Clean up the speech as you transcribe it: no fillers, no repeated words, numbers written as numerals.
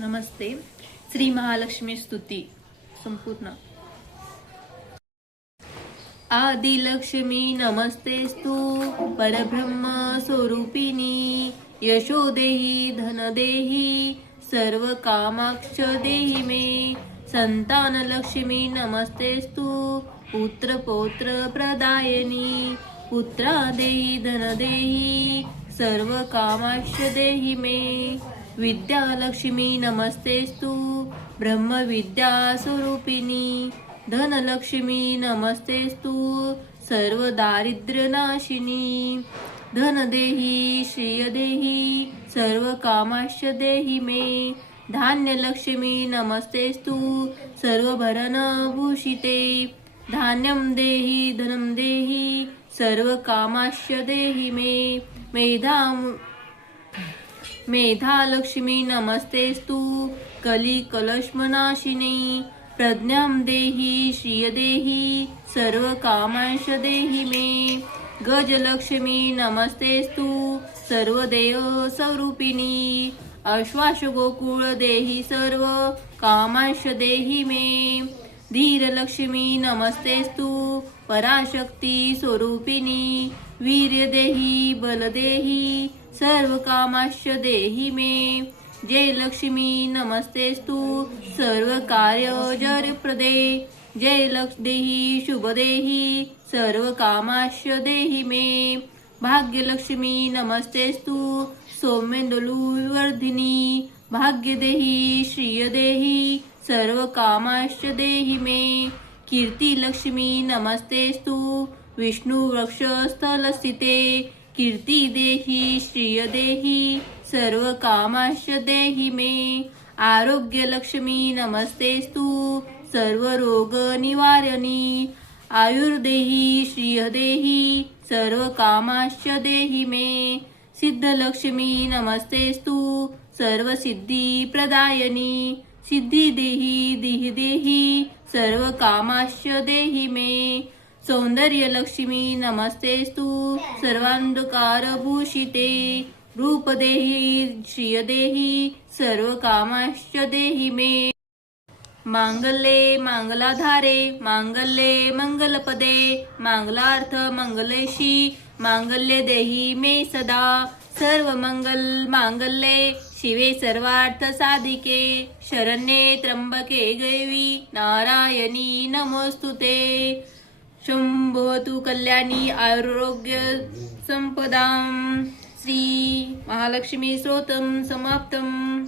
नमस्ते. श्री महालक्ष्मी स्तुती संपूर्ण. आदिलक्ष्मी नमस्तेस्तु परब्रह्म स्वरूपिणी यशो देहि धन देहि सर्व कामाक्ष देहि मे. संतान लक्ष्मी नमस्तेस्तु पुत्र पौत्र प्रदायिनी पुत्रा देहि धन देहि सर्व कामाक्ष देहि मे. विद्यालक्ष्मी नमस्तेस्तु ब्रह्म विद्या स्वरूपिणी धनलक्ष्मी नमस्तेस्तु सर्व दारिद्र्य नाशिनी. धन देहि श्रिय देहि सर्व कामाश्च देहि मे. धान्यलक्ष्मी नमस्तेस्तु सर्व भरण भूषिते धान्यं देहि धनं देहि सर्व कामाश्च देहि मे. मेधालक्ष्मी नमस्तेस्तु कली कलश्मनाशिनी प्रज्ञां देहि श्रिय देहि सर्व कामांश देहि मे. गजलक्ष्मी नमस्तेस्तु सर्वदेव स्वरूपिणी आश्वास गोकुळ देहि सर्व कामांश देहि मे. धीरलक्ष्मी नमस्तेस्तु पराशक्ती स्वरूपिणी वीर्य देहि बल देहि सर्व कामाश्च देहि मे. जयलक्ष्मी नमस्तेस्तु सर्व कार्यजरप्रदे जयलक्ष्मी शुभ देहि सर्व कामाश्च देहि मे. भाग्यलक्ष्मी नमस्तेस्तु सौम्येन्दुवर्धिनी भाग्य देहि श्रिय देहि सर्व कामाश्च देहि मे. कीर्तिलक्ष्मी नमस्तेस्तु विष्णु वक्षस्थलस्थिते कीर्ती देहि श्रिय देहि सर्व कामाश्च देहि मे. आरोग्यलक्ष्मी नमस्तेस्तु सर्व रोग निवारणी आयुर्देहि श्रिय देहि सर्व कामाश्च देहि मे. सिद्धलक्ष्मी नमस्तेस्तु सर्व सिद्धी प्रदायिनी सिद्धी देहि देहि देहि सर्व कामाश्च देहि मे. सौंदर्यलक्ष्मी नमस्तेस्तु सर्वांधकार भूषिते रूप देहि श्रिय देहि सर्व कामाश्च देहि मे. मांगल्ये मांगलाधारे मांगल्ये मंगलपदे मांगलार्थ मंगलेशी मांगल्य देहि मे सदा. सर्व मंगल मांगल्ये शिवे सर्वार्थ साधिके शरण्ये त्र्यंबके गौरी नारायणी नमोस्तुते. शंभोतु कल्याणी आरोग्य संपदां. श्री महालक्ष्मी स्तोत्रं समाप्तम्.